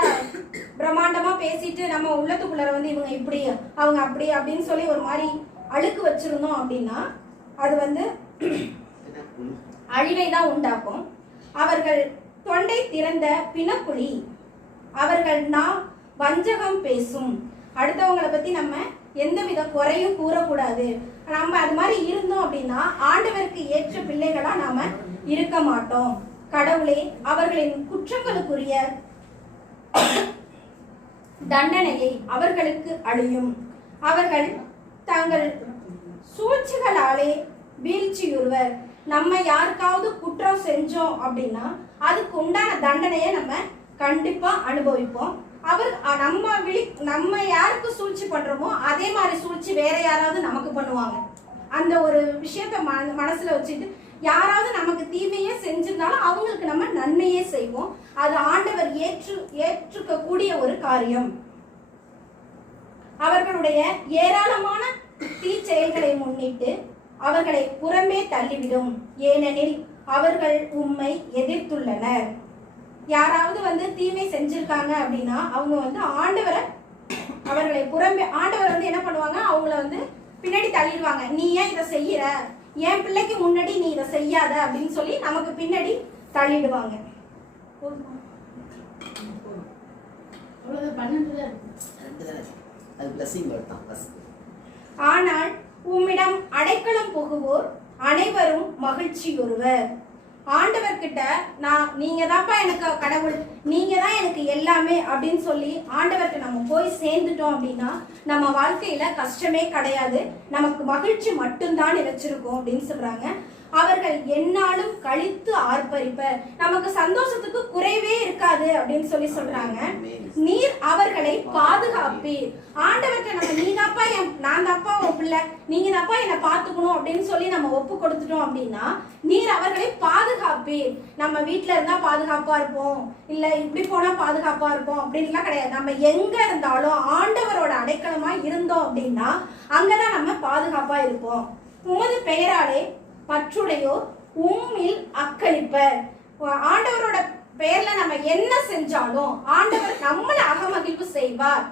பிரம்மாண்டமா பேசிட்டு நம்ம உள்ளத்துக்குள்ள வந்து இவங்க இப்படி அவங்க அப்படி அப்படின்னு சொல்லி ஒரு மாதிரி அழுக்கு வச்சிருந்தோம் அப்படின்னா அது வந்து அழிவை தான் உண்டாக்கும். அவர்கள் தொண்டை திறந்த பிணக்குழி, அவர்கள் நாம் வஞ்சகம் பேசும். அடுத்தவங்களை பத்தி நம்ம எந்தவித குறையும் கூறக்கூடாது. நம்ம அது மாதிரி இருந்தோம் அப்படின்னா ஆண்டவருக்கு ஏற்ற பிள்ளைகளா நாம இருக்க மாட்டோம். கடவுளே, அவர்களின் குற்றங்களுக்குரிய தண்டனையை அவர்களுக்கு அழியும். அவர்கள் தங்கள் சூழ்ச்சிகளாலே வீழ்ச்சியுறுவர். நம்ம யாருக்காவது குற்றம் செஞ்சோம் அப்படின்னா அதுக்கு உண்டான தண்டனையை நம்ம கண்டிப்பா அனுபவிப்போம். நம்ம யாருக்கு சூழ்ச்சி பண்றோமோ அதே மாதிரி சூழ்ச்சி வேற யாராவது நமக்கு பண்ணுவாங்க. அந்த ஒரு விஷயத்த மனசுல வச்சுட்டு யாராவது நமக்கு தீமையே செஞ்சிருந்தாலும் அவங்களுக்கு நம்ம நன்மையே செய்வோம். அது ஆண்டவர் ஏற்றுக்க கூடிய ஒரு காரியம். அவர்களுடைய ஏராளமான தீ செயல்களை முன்னிட்டு அவர்களை புறம்பே தள்ளிவிடும். ஏனெனில் அவர்கள் உம்மை எதிர்த்துள்ளனர். யாராவது வந்து தீமை செஞ்சிருக்காங்க அப்படின்னா அவங்க வந்து அவர்களை புறம்பே ஆண்டவர் வந்து என்ன பண்ணுவாங்க, அவங்கள வந்து பின்னாடி தள்ளிடுவாங்க. நீ ஏன் இதை செய்யற, என் பிள்ளைக்கு முன்னாடி நீ இதை செய்யாத அப்படின்னு சொல்லி நமக்கு பின்னாடி தள்ளிடுவாங்க. ஆனால் உம்மிடம் அடைக்கலம் புகுவோர் அனைவரும் மகிழ்ச்சியுறுவர். ஆண்டவர்கிட்ட நீங்க தான்ப்பா எனக்கு கடவுள், நீங்க தான் எனக்கு எல்லாமே அப்படின்னு சொல்லி ஆண்டவர்கிட்ட நம்ம போய் சேர்ந்துட்டோம் அப்படின்னா நம்ம வாழ்க்கையில கஷ்டமே கிடையாது, நமக்கு மகிழ்ச்சி மட்டும்தான் நினைச்சிருக்கோம் அப்படின்னு சொல்றாங்க. அவர்கள் எந்நாளும் கழித்து ஆர்ப்பரிப்பர். நமக்கு சந்தோஷத்துக்கு குறைவே இருக்காது அப்படின்னு சொல்றாங்க. நீர் அவர்களை பாதுகாப்பீர். ஆண்டவர்கிட்ட நம்ம நீதாப்பா நான் தாப்பா உன் பிள்ளை, நீங்க தாப்பா என்னை பார்த்துக்கணும் அப்படின்னு சொல்லி நம்ம ஒப்பு கொடுத்துட்டோம் அப்படின்னா நீர் அவர்களை பாதுகாப்பீர். நம்ம வீட்டுல இருந்தா பாதுகாப்பா இருப்போம், இல்ல இப்படி போனா பாதுகாப்பா இருப்போம் அப்படின்லாம் கிடையாது. நம்ம எங்க இருந்தாலும் ஆண்டவரோட அடைக்கலமா இருந்தோம் அப்படின்னா அங்கதான் நம்ம பாதுகாப்பா இருப்போம். உமது பெயராலே பற்றுடையோர் உம்மில் அக்களிப்பர். ஆண்டவரோட பெயர்ல நம்ம என்ன செஞ்சாலும் ஆண்டவர் நம்மளை அகமகிழ்வு செய்வார்.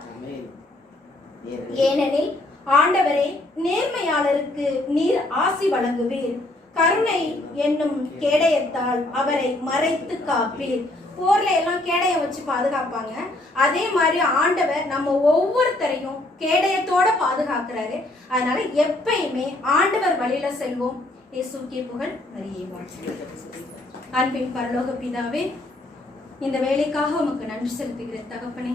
ஏனெனில் ஆண்டவரே நேர்மையாளருக்கு நீர் ஆசி வழங்குவீர். கருணை என்னும் கேடயத்தால் அவரை மறைத்து காப்பீர். போர்ல எல்லாம் கேடயம் வச்சு பாதுகாப்பாங்க. அதே மாதிரி ஆண்டவர் நம்ம ஒவ்வொருத்தரையும் கேடயத்தோட பாதுகாக்கிறாரு. அதனால எப்பயுமே ஆண்டவர் வழியில செல்வோம். இயேசுவுக்கே புகழ், மரியே வாழ்க. அன்பின் பரலோக பிதாவே, இந்த வேலைக்காக உமக்கு நன்றி செலுத்துகிறேன் தகப்பனே.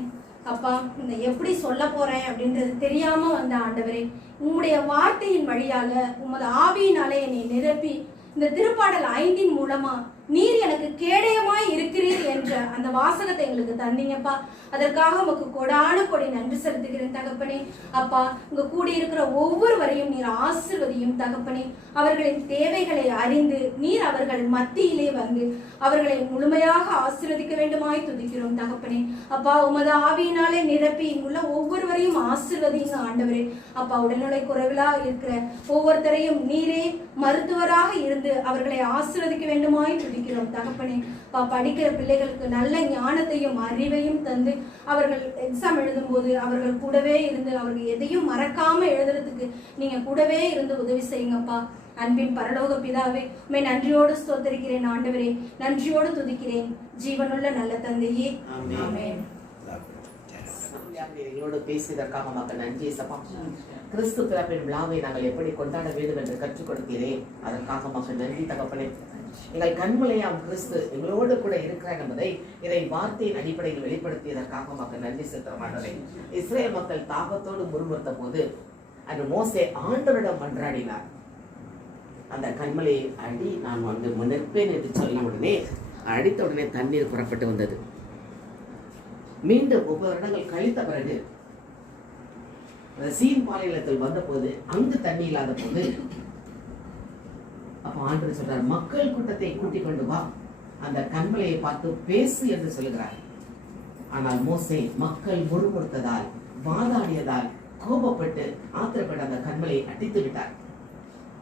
அப்பா, இந்த எப்படி சொல்ல போறேன் அப்படின்றது தெரியாம வந்த ஆண்டவரே, உம்முடைய வார்த்தையின் வழியால உமது ஆவியினாலே என்னை நிரப்பி இந்த திருப்பாடல் 5 மூலமா நீர் எனக்கு கேடயமாய் இருக்கிறீர் என்ற அந்த வாசகத்தை எங்களுக்கு தந்தீங்கப்பா. அதற்காக உமக்கு கொடான கொடி நன்றி செலுத்துகிறேன் தகப்பனே. அப்பா, உங்க கூடி இருக்கிற ஒவ்வொருவரையும் நீர் ஆசீர்வதியும் தகப்பனே. அவர்களின் தேவைகளை அறிந்து நீர் அவர்கள் மத்தியிலே வந்து அவர்களை முழுமையாக ஆசீர்வதிக்க வேண்டுமாய் துதிக்கிறோம் தகப்பனே. அப்பா, உமது ஆவியினாலே நிரப்பி இங்குள்ள ஒவ்வொருவரையும் ஆசீர்வதிங்க ஆண்டவரே. அப்பா, உடல்நிலை குறைவிலா இருக்கிற ஒவ்வொருத்தரையும் நீரே மருத்துவராக இருந்து அவர்களை ஆசீர்வதிக்க வேண்டுமாய் துதிக்கிறோம் தகப்பனே. படிக்கிற பிள்ளைகளுக்கு நல்ல ஞானத்தையும் அறிவையும் தந்து அவர்கள் எக்ஸாம் எழுதும் போது அவர்கள் கூடவே இருந்து அவர்கள் எதையும் மறக்காம எழுதுறதுக்கு நீங்க கூடவே இருந்து உதவி செய்யுங்கப்பா. அன்பின் பரலோக பிதாவே, உம்மை நன்றியோடு ஸ்தோத்திரிக்கிறேன் ஆண்டவரே, நன்றியோடு துதிக்கிறேன் ஜீவனுள்ள நல்ல தந்தையே, ஆமென். எங்களோடு பேசியதற்காக மக்கள் நன்றி சபா. கிறிஸ்து பிறப்பின் விழாவை நாங்கள் எப்படி கொண்டாட வேண்டும் என்று கற்றுக் கொடுத்தீரே, அதற்காக மக்கள் நன்றி தகப்பனே. எங்கள் கண்மலையாம் கிறிஸ்து எங்களோடு கூட இருக்கிறார் என்பதை இதை வார்த்தையின் அடிப்படையில் வெளிப்படுத்தியதற்காக மக்கள் நன்றி செலுத்துகிறோம். இஸ்ரேல் மக்கள் தாகத்தோடு முறுமுறுத்த போது அன்று மோசே ஆண்டவரிடம் மன்றாடினார். அந்த கண்மலையை அடி, நான் வந்து நிற்பேன் என்று சொல்ல உடனே அடித்த உடனே தண்ணீர் புறப்பட்டு வந்தது. மீண்டும் 30 வருடங்கள் கழித்த பிறகு சீன் பாலைநிலத்தில் வந்த போது அங்கு தண்ணி இல்லாத போது அப்ப ஆண்டவர் சொல்றார், மக்கள் கூட்டத்தை கூட்டிக் கொண்டு வா, அந்த கண்மலையை பார்த்து பேசு என்று சொல்லுகிறார். ஆனால் மோசே மக்கள் முறுமுறுத்ததால் வாதாடியதால் கோபப்பட்டு ஆத்திரப்பட்டு அந்த கண்மலையை அடித்து விட்டார்.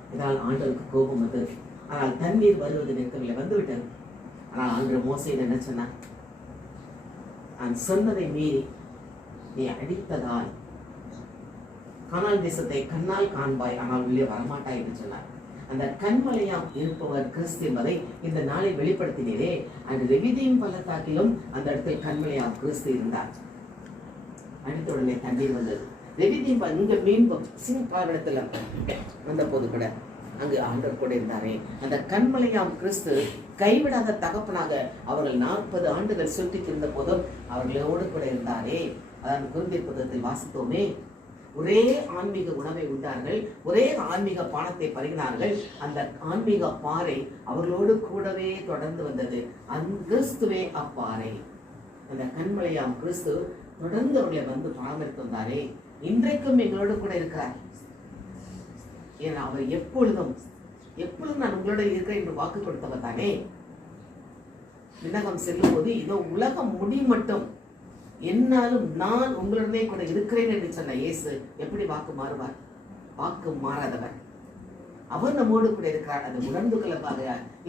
இதனால் ஆண்டவருக்கு கோபம் வந்தது. ஆனால் தண்ணீர் வருவது நிற்கவில்லை, வந்துவிட்டது. ஆனால் ஆண்டவர் மோசே என்ன சொன்னார், நான் சொன்னதை மீறி நீ அடித்ததால் கானான் தேசத்தை கண்ணால் காண்பாய், ஆனால் உள்ளே வரமாட்டாய் என்று சொன்னார். அந்த கண்மலையாம் இருப்பவர் கிறிஸ்து என்பதை இந்த நாளை வெளிப்படுத்தினீரே. அந்த ரெவிதீம் பள்ளத்தாக்கிலும் அந்த இடத்தில் கண்மலையாம் கிறிஸ்து இருந்தார். அடித்த உடனே தண்ணீர் வந்தது. ரெவிதீம் இங்க மீன்பம் சிங்காரணத்துல வந்த போது கூட அங்கு ஆண்டவர் கூட இருந்தாரே. அந்த கண்மலையாம் கிறிஸ்து கைவிடாத தகப்பனாக அவர்கள் 40 ஆண்டுகள் சுற்றி இருந்த போதும் அவர்களோடு கூட இருந்தாரே. அதான் குருந்தியர் புத்தகத்தில் வாசித்தோமே. ஒரே ஆன்மீக உணவை உண்டார்கள், ஒரே ஆன்மீக பானத்தை பருகினார்கள். அந்த ஆன்மீக பாறை அவர்களோடு கூடவே தொடர்ந்து வந்தது. அந்த கிறிஸ்துவே அப்பாறை. அந்த கண்மலையாம் கிறிஸ்து தொடர்ந்து அவர்களை வந்து பராமரித்து வந்தாரே. இன்றைக்கும் எங்களோடு கூட இருக்கிறார். ஏன்னா அவர் எப்பொழுதும் நான் உங்களோட இருக்கிறேன் என்று வாக்கு கொடுத்தவர் தானே. விண்ணகம் செல்லும் போது இதோ உலகம் முடி மட்டும் என்னாலும் நான் உங்களுடனே கூட இருக்கிறேன் என்று சொன்ன இயேசு எப்படி வாக்கு மாறுவார்? வாக்கு மாறாதவர். அவர் நம்மோடு கூட இருக்கிறார். அதை உணர்ந்து கொள்ளமாக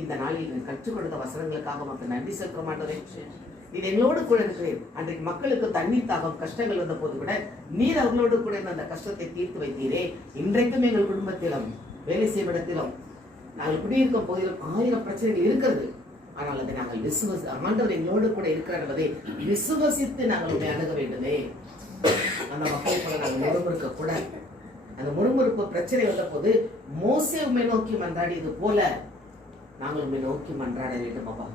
இந்த நாளில் கற்றுக் கொடுத்த வசனங்களுக்காக மக்கள் நன்றி செலுத்த மாட்டேன். இது எங்களோடு கூட இருக்கிறேன். அன்றைக்கு மக்களுக்கு தண்ணீர் தாகம் கஷ்டங்கள் வந்த போது கூட நீர் அவர்களோடு கூட அந்த கஷ்டத்தை தீர்த்து வைத்தீரே. இன்றைக்கும் எங்கள் குடும்பத்திலும் வேலை செய்யும் இடத்திலும் நாங்கள் குடியிருக்கும் போதிலும் 1000 பிரச்சனைகள் இருக்கிறது. ஆனால் அதை நாங்கள் ஆண்டவர் எங்களோடு கூட இருக்கிறார் என்பதை விசுவசித்து நாங்கள் உண்மை அணுக வேண்டுமே. அந்த மக்களை போல நாங்கள் முறுமுறுக்க கூட அந்த முறுமுறுப்பு பிரச்சனை வந்த போது மோசே உண்மை நோக்கி மன்றாடியது போல நாங்கள் உண்மை நோக்கி மன்றாட வேண்டும். அப்பா,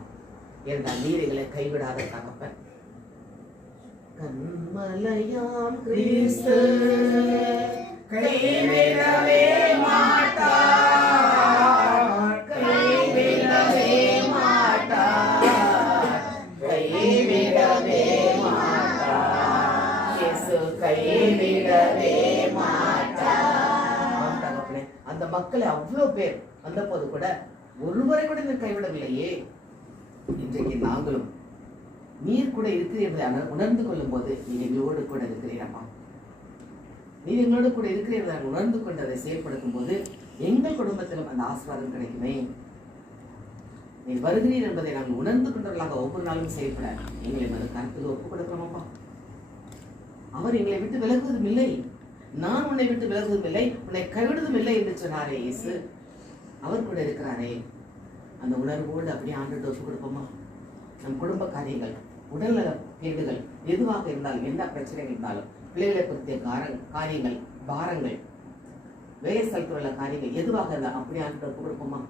என்றால் நீரைகளை கைவிடாத தகப்பன். கண்மலையாம் கிறிஸ்து கைவிடவே மாட்டார், கைவிடவே மாட்டார். ஆம் தகப்பனே, அந்த மக்களை அவ்வளவு பேர் வந்த போது கூட ஒருவரை கூட நீர் கைவிடவில்லையே. இன்றைக்கு நாங்களும் நீர் கூட இருக்கிறீர்கள் என்பதை உணர்ந்து கொள்ளும் போது நீங்க எங்களோடு கூட இருக்கிறீரப்பா. நீர் எங்களோடு கூட இருக்கிறீர்கள் உணர்ந்து கொண்டு அதை செயல்படுத்தும் போது எங்கள் குடும்பத்திலும் அந்த ஆசீர்வாதம் கிடைக்குமே. நீர் வருகிறீர் என்பதை நாங்கள் உணர்ந்து கொண்டவர்களாக ஒவ்வொரு நாளும் செயல்பட எங்களை எமது கருத்தில் ஒப்புக் கொடுக்கிறோமாப்பா. அவர் எங்களை விட்டு விலகுவதும் இல்லை, நான் உன்னை விட்டு விலகுவதும் இல்லை, உன்னை கைவிடுவதும் இல்லை என்று சொன்னாரே இயேசு. அவர் கூட இருக்கிறாரே, அந்த உணர்வோடு அப்படியே ஆண்டு ஒப்புக் கொடுப்போமா. நம் குடும்ப காரியங்கள், உடல்நல கேடுகள் எதுவாக இருந்தாலும், என்ன பிரச்சனைகள் இருந்தாலும், பிள்ளைகளை குறித்த காரியங்கள், பாரங்கள், வேலை ஸ்தலத்தில் உள்ள காரியங்கள் எதுவாக இருந்தால் அப்படியே ஆண்டு ஒப்புக் கொடுப்போமா.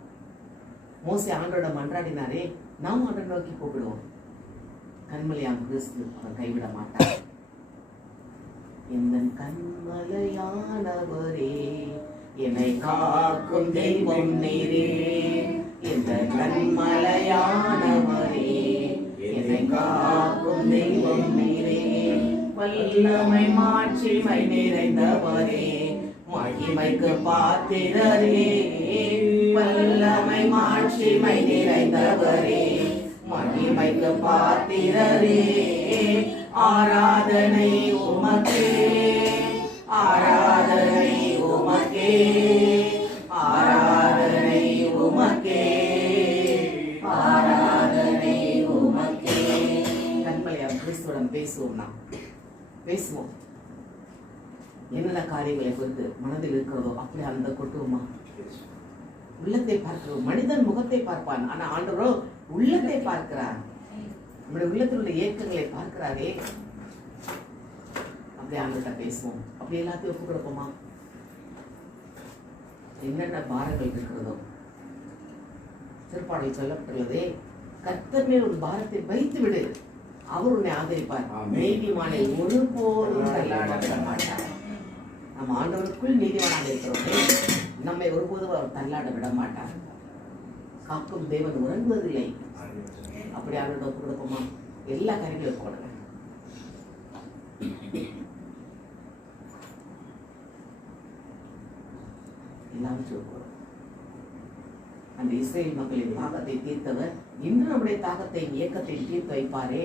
மோசே ஆண்டோட மன்றாடினாரே, நாம் ஆண்டை நோக்கி கூப்பிடுவோம். கண்மலையாம் கிறிஸ்து அவர் கைவிட மாட்டார். இந்த கண்மலையானவரே, என்னை காக்கும் தெய்வம் நீரே. இந்த கண்மலையானவரே, என்னை காக்கும் தெய்வம் நீரே. வல்லமை மாட்சிமை நிறைந்தவரே, மகிமைக்கு பாத்திரரே. வல்லமை மாட்சிமை நிறைந்தவரே, மகிமைக்கு பாத்திரரே. ஆராதனை உமக்கே, ஆராதனை உமக்கே, ஆராதனை உமக்கே, ஆராதனை உமக்கே. கண்மலையாம் கிறிஸ்துவுடன் பேசுவோம். நாம் பேசுவோம். என்னென்ன காரியங்களை குறித்து மனதில் இருக்கிறதோ அப்படி அந்த கொட்டுவோமா. உள்ளத்தை பார்க்கிறோம். மனிதன் முகத்தை பார்ப்பான், ஆனா ஆண்டவரோ உள்ளத்தை பார்க்கிறார். நம்முடைய உள்ளத்தில் உள்ள ஏக்கங்களை பார்க்கிறாரே. அப்படியே ஆண்டவர்கிட்ட பேசுவோம். அப்படி எல்லாத்தையும் ஒப்புக் கொடுப்போமா. என்னென்ன பாரங்கள் இருக்கிறதோ, திருப்பாடல் சொல்லப்பட்டுள்ளதே, கர்த்தர் மேல் ஒரு பாரத்தை வைத்து விடு, அவர் உன்னை ஆதரிப்பார். நீதிமானை ஒருபோதும் தள்ளாட விட மாட்டார். நம்ம ஆண்டவருக்குள் நீதிமானாக இருக்கிறோமே, நம்மை ஒருபோதும் அவர் தள்ளாட விட மாட்டார். காக்கும் தேவன் உறங்குவதில்லை. அப்படி அவரோட ஒப்பு கொடுப்போமா. எல்லா காரியங்களும் போடுங்க. எல்லாவற்றையும் போடுங்க. அந்த இஸ்ரேல் மக்களின் தாகத்தை தீர்த்தவர் இன்று நம்முடைய தாகத்தை இயக்கத்தை தீர்த்து வைப்பாரே.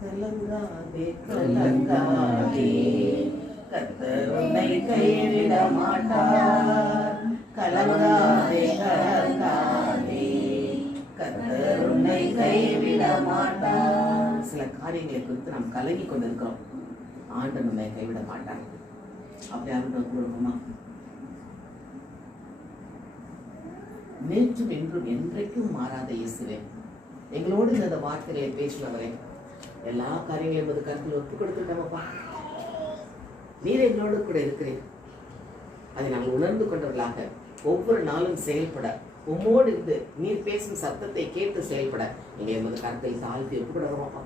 கலங்காதே கலங்காதே, கர்த்தர் உன்னை கைவிட மாட்டார். கலங்காதே கலங்காதே, கர்த்தர் உன்னை கைவிட மாட்டார். சில காரியங்களை குறித்து நாம் கலங்கி கொண்டிருக்கிறோம். ஆண்டவர் நம்மை கைவிட மாட்டார். அப்படி ஆண்டவர் கொடுக்குமா. நேற்றும் என்றும் என்றைக்கும் மாறாத இயேசுவே, எங்களோடு இந்த வார்த்தைகளை பேசினவரே, எல்லா காரியங்களும் என்பது கருத்தில் ஒப்புக் கொடுத்துட்டோமப்பா. நீர் எங்களோடு கூட இருக்கிறேன். அதை நாங்கள் உணர்ந்து கொண்டவர்களாக ஒவ்வொரு நாளும் செயல்பட, உம்மோடு இருந்து நீர் பேசும் சத்தத்தை கேட்டு செயல்பட நீங்கள் என்பது கருத்தில் தாழ்த்தி ஒப்புக் கொடுக்கிறோமப்பா.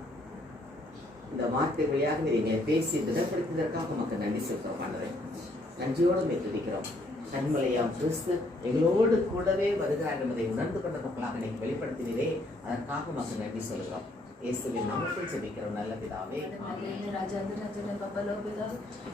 இந்த வார்த்தை வழியாக நீர் எங்களை பேசி திடப்படுத்தியதற்காக நமக்கு நன்றி செலுத்தமானதை நன்றியோடு மேற்கொள்கிறோம். கண்மலையாம் கிறிஸ்து எங்களோடு கூடவே வருகிறார் என்பதை உணர்ந்து கொண்ட மக்களாக நீங்கள் வெளிப்படுத்தினரே, அதற்காக நமக்கு நன்றி சொல்கிறோம். இயேசுவின் நாமத்தில் ஜெபிக்கிறோம் நல்ல பிதாவே.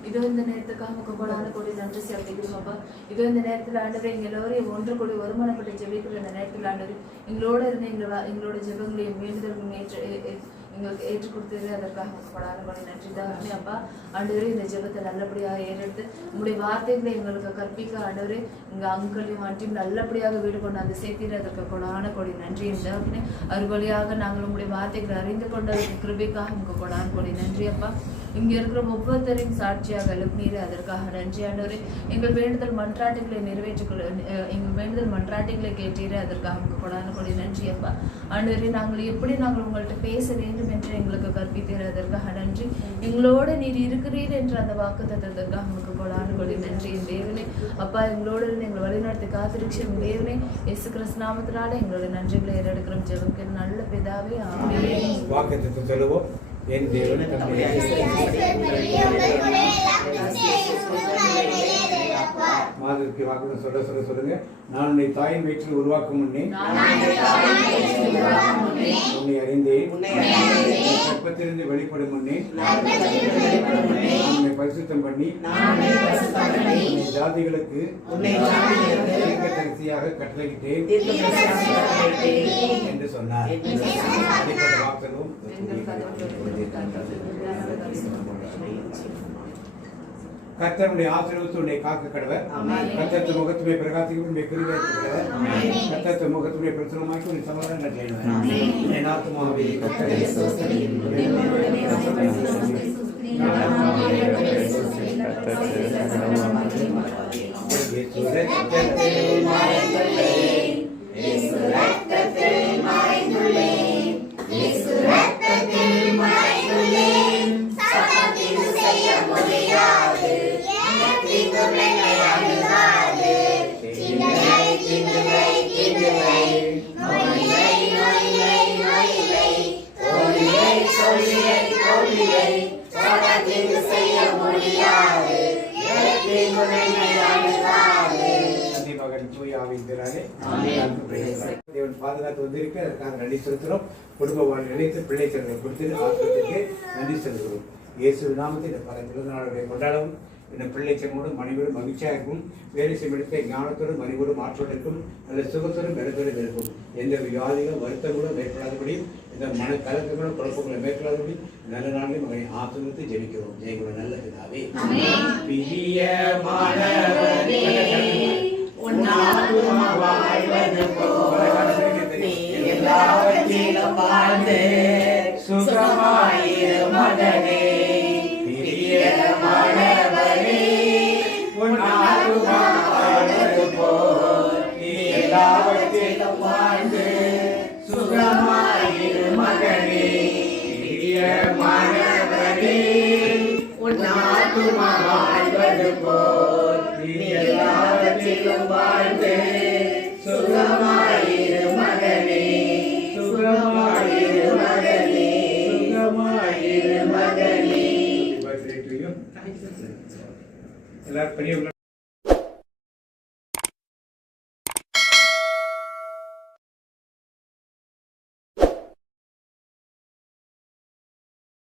இதோ இந்த நேரத்துக்காக நமக்கு கொடான கொடி நன்றி செலுத்துகிறோம் அப்பா. இதோ இந்த நேரத்தில் ஆண்டவரே எங்கள் எல்லோரையும் ஒன்று கூடி ஒருமனப்பட்டு ஜெபிக்கிற இந்த நேரத்தில் ஆண்டவரே எங்களோட இருந்து எங்களோட ஜெபங்களையும் வேண்டுதல்களையும் எங்களுக்கு ஏற்றுக் கொடுத்தது, அதற்காக கொடான கொடி நன்றி தான் அப்பா. ஆண்டவரே இந்த ஜெபத்தை நல்லபடியாக ஏறெடுத்து உங்களுடைய வார்த்தைகளை எங்களுக்கு கற்பிக்க ஆண்டவரே எங்கள் அங்களையும் ஆண்டியும் நல்லபடியாக வீடு கொண்டாந்து சேர்த்திட அதற்கு கொடான கொடி நன்றி அப்படின்னு அது வழியாக நாங்கள் உங்களுடைய வார்த்தைகளை அறிந்து கொண்டதற்கு கிருபைக்காக உங்களுக்கு கொடான கொடி நன்றி அப்பா. இங்கே இருக்கிற ஒவ்வொருத்தரையும் சாட்சியாக எழுப்பினீர், அதற்காக நன்றி ஆண்டவரே. எங்கள் வேண்டுதல் மன்றாட்டுகளை எங்கள் வேண்டுதல் மன்றாட்டுகளை கேட்டீரே, அதற்காக உங்களுக்கு கொடான கொடி நன்றி அப்பா. ஆண்டவரே நாங்கள் எப்படி நாங்கள் உங்கள்கிட்ட பேச வேண்டும் என்று எங்களுக்கு கற்பித்தீர், அதற்காக நன்றி. எங்களோட நீர் இருக்கிறீர் என்ற அந்த வாக்கு தத்துவதற்காக உங்களுக்கு கொடான கொடி நன்றி. என் தேவனே அப்பா, எங்களோட இருந்து எங்களை வழிநடத்தி காத்திருக்கும் தேவனே, இயேசு கிறிஸ்து நாமத்தினால எங்களுடைய நன்றிகளை ஏறெடுக்கிறோம். ஜெபம் நல்ல பிதாவே, ஆமென். வாக்குத்தத்தம் சொல்லுவோம். என் தேவனே தம்முடைய மாதத்திற்கு வாக்குத்தம் சொல்லுங்க. நான் உன்னை தாயின் வயிற்றில் உருவாக்கும் முன்னே உன்னை அறிந்தேன், கர்ப்பத்திலிருந்து வெளிப்படும் முன்னே நான் உன்னை பரிசுத்தம் பண்ணி உன்னை ஜாதிகளுக்கு தீர்க்கதரிசியாக கட்டளையிட்டேன் என்று சொன்னார். அப்படிப்பட்ட வாக்குகளும் கர்த்தருடைய ஆசீர்வாதத்தை உன்னை காக்க கடவர். கர்த்தர் முகத்துமே பிரகாசிக்கும் உன்னை கிருபையாக்குகிறவர். கர்த்தர் முகத்துமே பிரசன்னமாக்கி உன்னை சமாதானம் செய்வார். என் ஆத்துமாவே கர்த்தரை ஸ்தோத்திரி. தேவன் பாதுகாத்து வந்திருக்கு. அதற்காக நன்றி செலுத்துகிறோம். குடும்ப வாழ் நினைத்து பிள்ளை செல்வங்களை கொடுத்து ஆசிரியத்துக்கு நன்றி செலுத்துகிறோம். இயேசு நாமத்தில் இந்த பல பிறந்த நாளுடைய கொண்டாடவும் இந்த பிள்ளை செல்வோடும் மனைவியோடும் மகிழ்ச்சியாக இருக்கும். வேலை செய்யப்படுத்த ஞானத்தோடும் மனைவியோடும் ஆற்றோடும் நல்ல சுகத்தோடும் வெறுத்தோடும் இருக்கும். எந்த வியாதிகளும் வருத்தங்களும் மேற்கொள்ளாதபடி இந்த மன கலக்கங்களும் குழப்பங்களை மேற்கொள்ளாதபடி நல்ல நாளில் மகனை ஆசிர்வதித்து ஜெபிக்கிறோம். ஜெயகுல நல்ல பிதாவே. சுகமாயிரு மகனே, பிரியமானவரே, உன் ஆத்துமா வாழ்வது போல் நீ எல்லாவற்றிலும் வாழ்ந்து சுகமாயிரு மகனே, பிரியமானவரே, உன் ஆத்துமா வாழ்வது போல் நீ எல்லாவற்றிலும் வாழ்ந்து சுகமாயிரு மகனே, சுகமாயிரு மகனே, சுகமாயிரு மகனே. எல்லாரும் பெரியவங்க